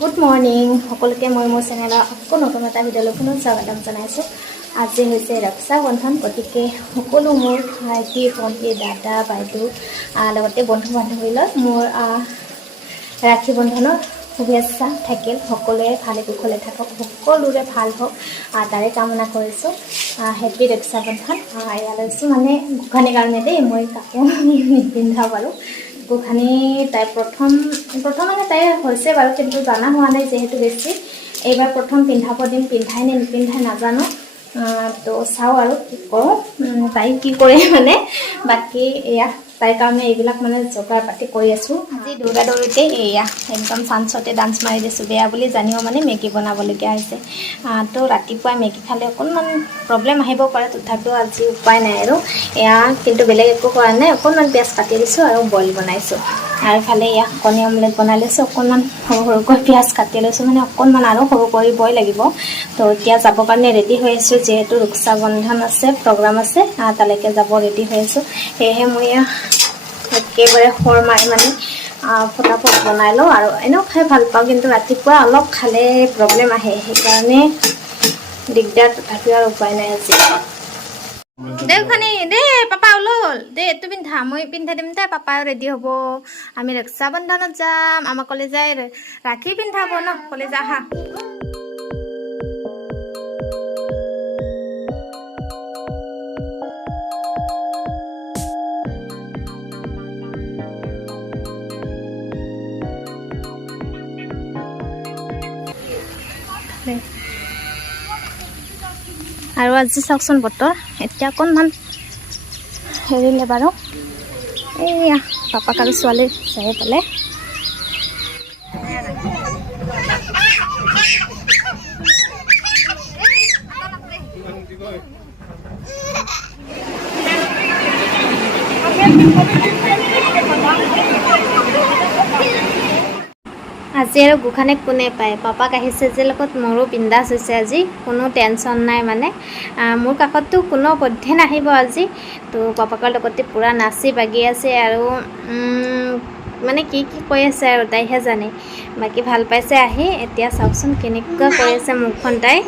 Good morning সকলোকে মই মোৰ চেনেলৰ আকৌ নতুন এটা ভিডিঅ'লৈ পুনৰ স্বাগতম জনাইছোঁ। আজি হৈছে ৰক্ষা বন্ধন, গতিকে সকলো মোৰ ভাইটি ভণ্টি দাদা বাইদেউ লগতে বন্ধু বান্ধৱীলৈ মোৰ ৰাখী বন্ধনৰ শুভেচ্ছা থাকিল। সকলোৱে ভালে কুশলে থাকক, সকলোৰে ভাল হওক তাৰে কামনা কৰিছোঁ। হেপী ৰক্ষা বন্ধন। এয়া লৈছোঁ মানে গোসানীৰ কাৰণে দেই, মই কাপোৰ নিপিন্ধা বাৰু। গোসানী তাই প্ৰথম মানে তাই হৈছে বাৰু, কিন্তু জানা হোৱা নাই যিহেতু বেছি। এইবাৰ প্ৰথম পিন্ধাব দিম, পিন্ধাই নে নিপিন্ধাই নাজানো। তো চাওঁ আৰু কি কৰোঁ, তাই কি কৰে মানে। বাকী এয়া তাইৰ কাৰণে এইবিলাক মানে যোগাৰ পাতি কৰি আছোঁ। আজি দৌৰা দৌৰিতে এয়া একদম চাঞ্চতে ডান্স মাৰি দিছোঁ। বেয়া বুলি জানিও মানে মেগী বনাবলগীয়া হৈছে। তো ৰাতিপুৱা মেগী খালে অকণমান প্ৰব্লেম আহিব পাৰে, তথাপিও আজি উপায় নাই আৰু। এয়া কিন্তু বেলেগ একো কৰা নাই, অকণমান পিঁয়াজ কাটি দিছোঁ আৰু বইল বনাইছোঁ। আৰু ইফালে এয়া কণী অমলেট বনাই লৈছোঁ। অকণমান সৰু সৰুকৈ পিঁয়াজ কাটি লৈছোঁ, মানে অকণমান আৰু সৰু কৰিবই লাগিব। তো এতিয়া যাবৰ কাৰণে ৰেডি হৈ আছোঁ, যিহেতু ৰক্ষা বন্ধন আছে, প্ৰগ্ৰাম আছে, তালৈকে যাব ৰেডি হৈ আছোঁ। সেয়েহে মই একেবাৰে খৰ মাৰি মানে ফটাফট বনাই লওঁ। আৰু এনেও খাই ভাল পাওঁ, কিন্তু ৰাতিপুৱা অলপ খালে প্ৰব্লেম আহে, সেইকাৰণে দিগদাৰ। তথাপিও আৰু উপায় নাই আজি। দে খানি দে পাপা ওলল দে, এইটো পিন্ধা, মই পিন্ধাই দিম দে। পাপাও ৰেডি হ'ব, আমি ৰক্ষা বন্ধনত যাম। আমাক কলেজাই ৰাখী পিন্ধাব ন, কলেজা আহা। আৰু আজি চাওকচোন বতৰ, এতিয়া অকণমান হেৰিলে বাৰু। এইয়া পাপাক আৰু ছোৱালী চাই পেলাই আজি আৰু গোসানীক কোনে পায়। পাপাক আহিছে যে লগত, মোৰো বিন্দাছ হৈছে আজি, কোনো টেনশ্যন নাই মানে। মোৰ কাষততো কোনো পধ্যে নাহিব আজি। তো পাপাকৰ লগতে পূৰা নাচি বাগি আছে আৰু মানে কি কৈ আছে আৰু তাইহে জানে। বাকী ভাল পাইছে আহি। এতিয়া চাওকচোন কেনেকুৱা কৈ আছে মুখখন তাই।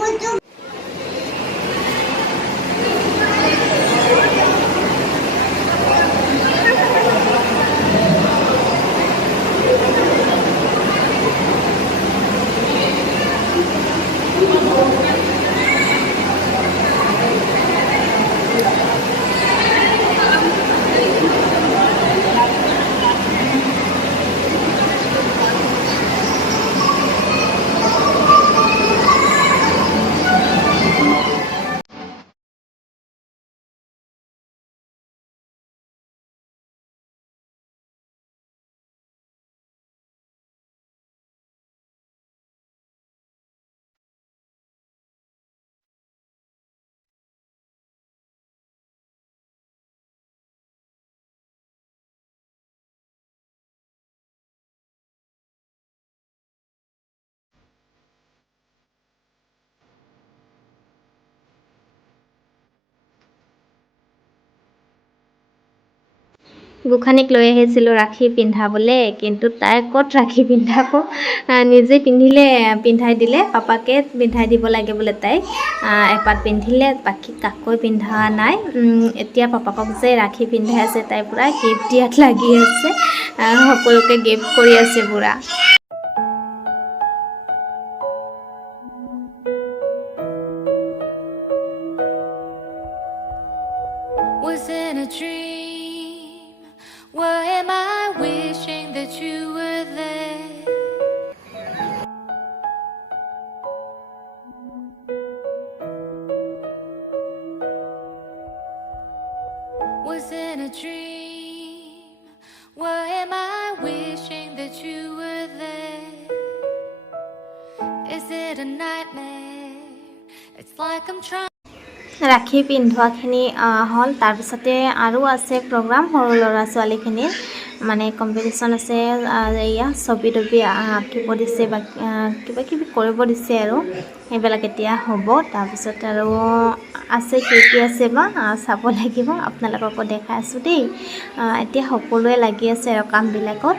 গোসানীক লৈ আহিছিলোঁ ৰাখী পিন্ধাবলৈ, কিন্তু তাই ক'ত ৰাখী পিন্ধাব। নিজে পিন্ধাই দিলে, পাপাকে পিন্ধাই দিব লাগে বোলে। তাই এপাত পিন্ধিলে, বাকী কাকৈ পিন্ধা নাই। এতিয়া পাপাকক যে ৰাখী পিন্ধাই আছে, তাই পূৰা গিফ্ট দিয়াত লাগি আছে, সকলোকে গিফ্ট কৰি আছে পূৰা। Was in a dream. Why am I wishing that you were there? Was in a dream. Why am I wishing that you were there? Is it a nightmare? It's like I'm trying. Rakhi পিন্ধোৱাখিনি হ'ল। তাৰপিছতে আৰু আছে programme, সৰু ল'ৰা ছোৱালীখিনিৰ মানে competition আছে। এয়া ছবি তবি আঁকিব দিছে বা কিবা কিবি কৰিব দিছে আৰু সেইবিলাক এতিয়া হ'ব। তাৰপিছত আৰু আছে কি আছে বা চাব লাগিব, আপোনালোককো দেখাই আছোঁ দেই। এতিয়া সকলোৱে লাগি আছে আৰু কামবিলাকত।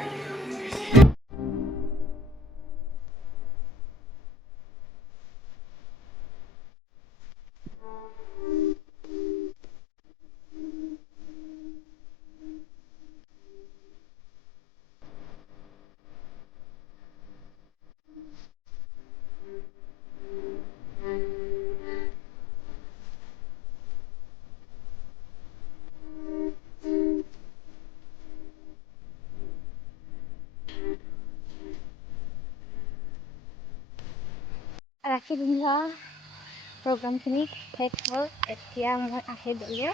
ৰাখি পিন্ধোৱা প্ৰগ্ৰামখিনি শেষ হ'ল। এতিয়া মই আহি গ'লোঁ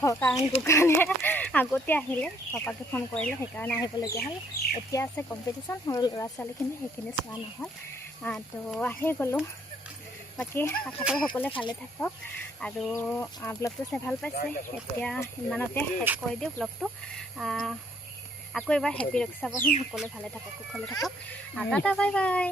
ঘৰ, কাৰণ দোকানে আগতে আহিলে, পাপাকে ফোন কৰিলে, সেইকাৰণে আহিবলগীয়া হ'ল। এতিয়া আছে কম্পিটিশ্যন, সৰু ল'ৰা ছোৱালীখিনি, সেইখিনি চোৱা নহ'ল। তো আহি গ'লোঁ। বাকী আশা কৰোঁ সকলোৱে ভালে থাকক আৰু ব্লগটো চাই ভাল পাইছে। এতিয়া ইমানতে শেষ কৰি দিওঁ ব্লগটো। আকৌ এবাৰ হেপী ৰক্ষা বন্ধন। সকলোৱে ভালে থাকক, কুশলে থাকক। Tata, bye bye.